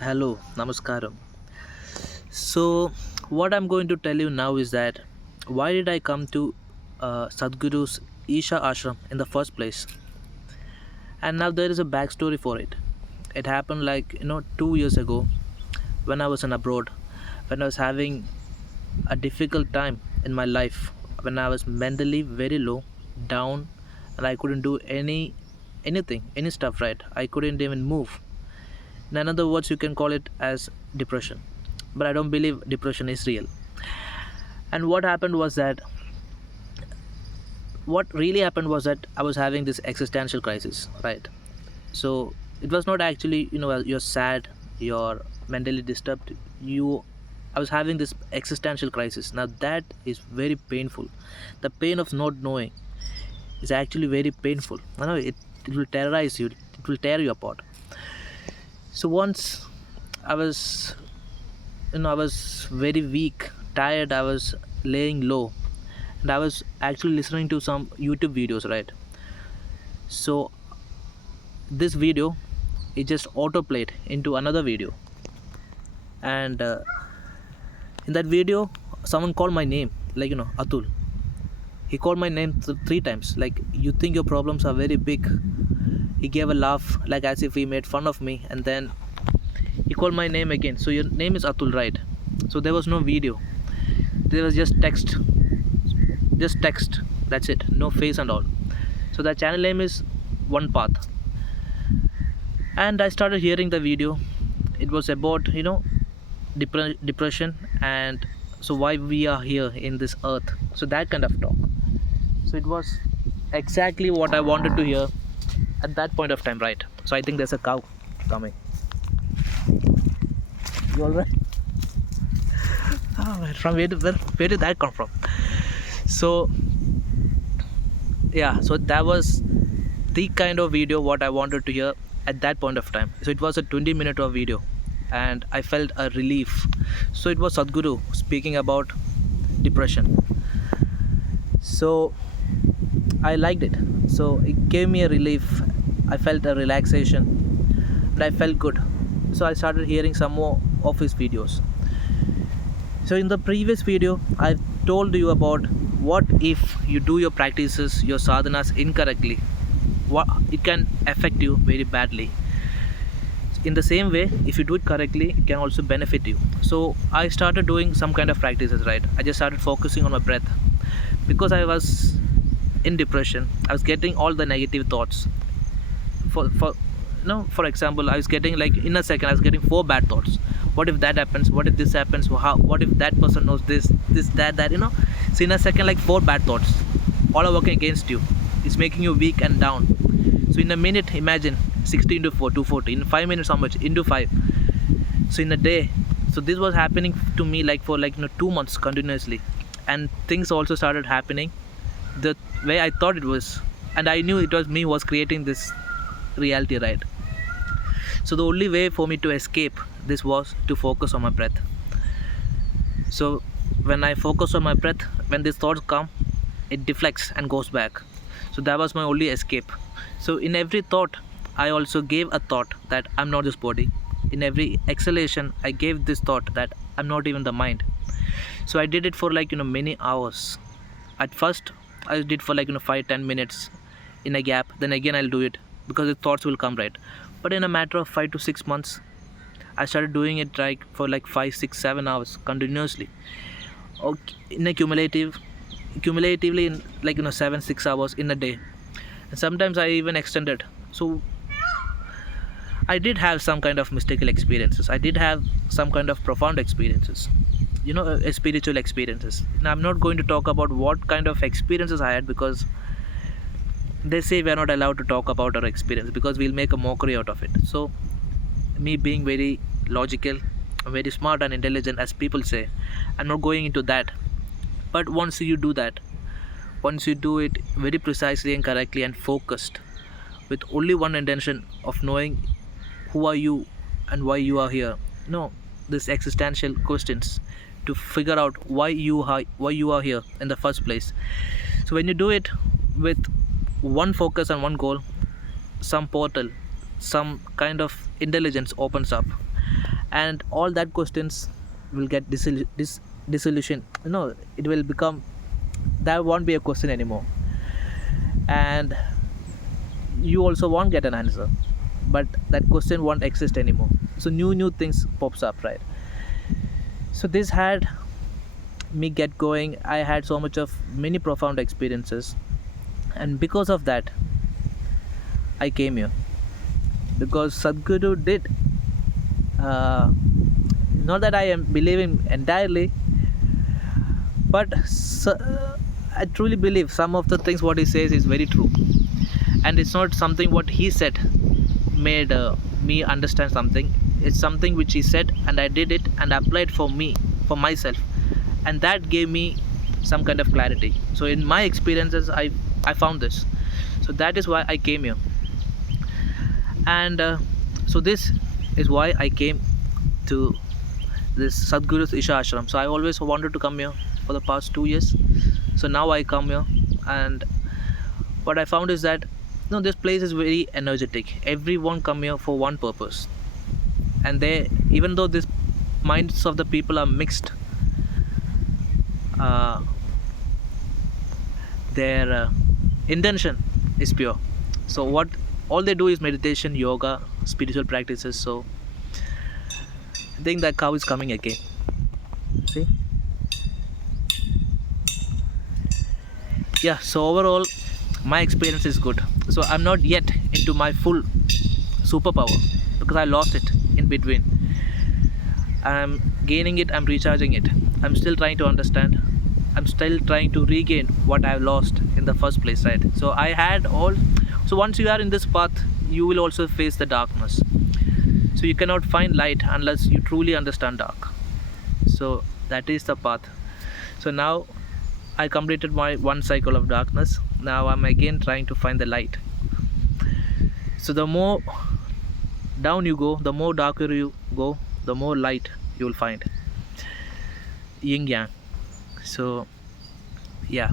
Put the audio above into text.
Hello, namaskaram. So, what I'm going to tell you now is that why did I come to Sadhguru's Isha Ashram in the first place? And now there is a backstory for it. It happened 2 years ago when I was in abroad, when I was having a difficult time in my life, when I was mentally very low, down, and I couldn't do any stuff right. I couldn't even move. In other words, you can call it as depression. But I don't believe depression is real. And what really happened was that I was having this existential crisis, right? So it was not actually, you're sad, you're mentally disturbed. I was having this existential crisis. Now that is very painful. The pain of not knowing is actually very painful. It will terrorize you. It will tear you apart. So once I was, I was very weak, tired. I was laying low, and I was actually listening to some YouTube videos, right? So this video is just autoplayed into another video, and in that video, someone called my name, Atul. He called my name three times. Like, you think your problems are very big. He gave a laugh, like as if he made fun of me, and then he called my name again. So your name is Atul, right? So there was no video. There was just text. Just text. That's it. No face and all. So the channel name is One Path. And I started hearing the video. It was about depression, and so why we are here in this earth. So that kind of talk. So it was exactly what I wanted to hear at that point of time, right? So I think there's a cow coming. You all right? All right. From where did that come from? So yeah, so that was the kind of video what I wanted to hear at that point of time. So it was a 20-minute of video, and I felt a relief. So it was Sadhguru speaking about depression. So I liked it. So it gave me a relief. I felt a relaxation, and I felt good. So I started hearing some more of his videos. So in the previous video, I told you about what if you do your practices, your sadhanas incorrectly. What it can affect you very badly. In the same way, if you do it correctly, it can also benefit you. So I started doing some kind of practices, right? I just started focusing on my breath because I was in depression. I was getting all the negative thoughts. For example, I was getting, like, in a second I was getting four bad thoughts. What if that happens? What if this happens? What if that person knows this, that So in a second, like, four bad thoughts, all are working against you. It's making you weak and down. So in a minute, imagine 60 into 4, 240. In 5 minutes, how much? Into 5. So in a day. So this was happening to me for 2 months continuously, and things also started happening the way I thought it was, and I knew it was me who was creating this reality, right? So the only way for me to escape this was to focus on my breath. So when I focus on my breath, when these thoughts come, it deflects and goes back. So that was my only escape. So in every thought, I also gave a thought that I'm not this body. In every exhalation, I gave this thought that I'm not even the mind. So I did it for many hours. At first I did for 5-10 minutes in a gap, then again I'll do it because the thoughts will come, right? But in a matter of 5 to 6 months, I started doing it for 5, 6, 7 hours continuously. Okay, in a cumulatively in 7, 6 hours in a day, and sometimes I even extended. So I did have some kind of mystical experiences. I did have some kind of profound experiences, spiritual experiences. Now I'm not going to talk about what kind of experiences I had, because they say we are not allowed to talk about our experience because we'll make a mockery out of it. So me being very logical, very smart and intelligent, as people say, I'm not going into that. But once you do that, once you do it very precisely and correctly and focused, with only one intention of knowing who are you and why you are here, this existential questions, to figure out why you are here in the first place. So when you do it with one focus and one goal, some portal, some kind of intelligence opens up, and all that questions will get disillusion. It will become, there won't be a question anymore, and you also won't get an answer, but that question won't exist anymore. So new things pops up, right? So this had me get going. I had so much of many profound experiences, and because of that I came here, because Sadhguru did, uh, not that I am believing entirely, but I truly believe some of the things what he says is very true, and it's not something what he said made me understand something. It's something which he said and I did it and applied for me, for myself, and that gave me some kind of clarity. So in my experiences I found this. So that is why I came here, and so this is why I came to this Sadhguru Isha Ashram. So I always wanted to come here for the past 2 years. So now I come here, and what I found is that this place is very energetic. Everyone come here for one purpose, and they, even though this minds of the people are mixed, uh, their intention is pure. So what all they do is meditation, yoga, spiritual practices. So I think that cow is coming again. See? Yeah, so overall my experience is good. So I'm not yet into my full superpower, because I lost it in between. I'm gaining it, I'm recharging it. I'm still trying to understand. I'm still trying to regain what I've lost in the first place, right? So I had all. So once you are in this path, you will also face the darkness. So you cannot find light unless you truly understand dark. So that is the path. So now I completed my one cycle of darkness. Now I'm again trying to find the light. So the more down you go, the more darker you go, the more light you will find. Yin yang. So yeah.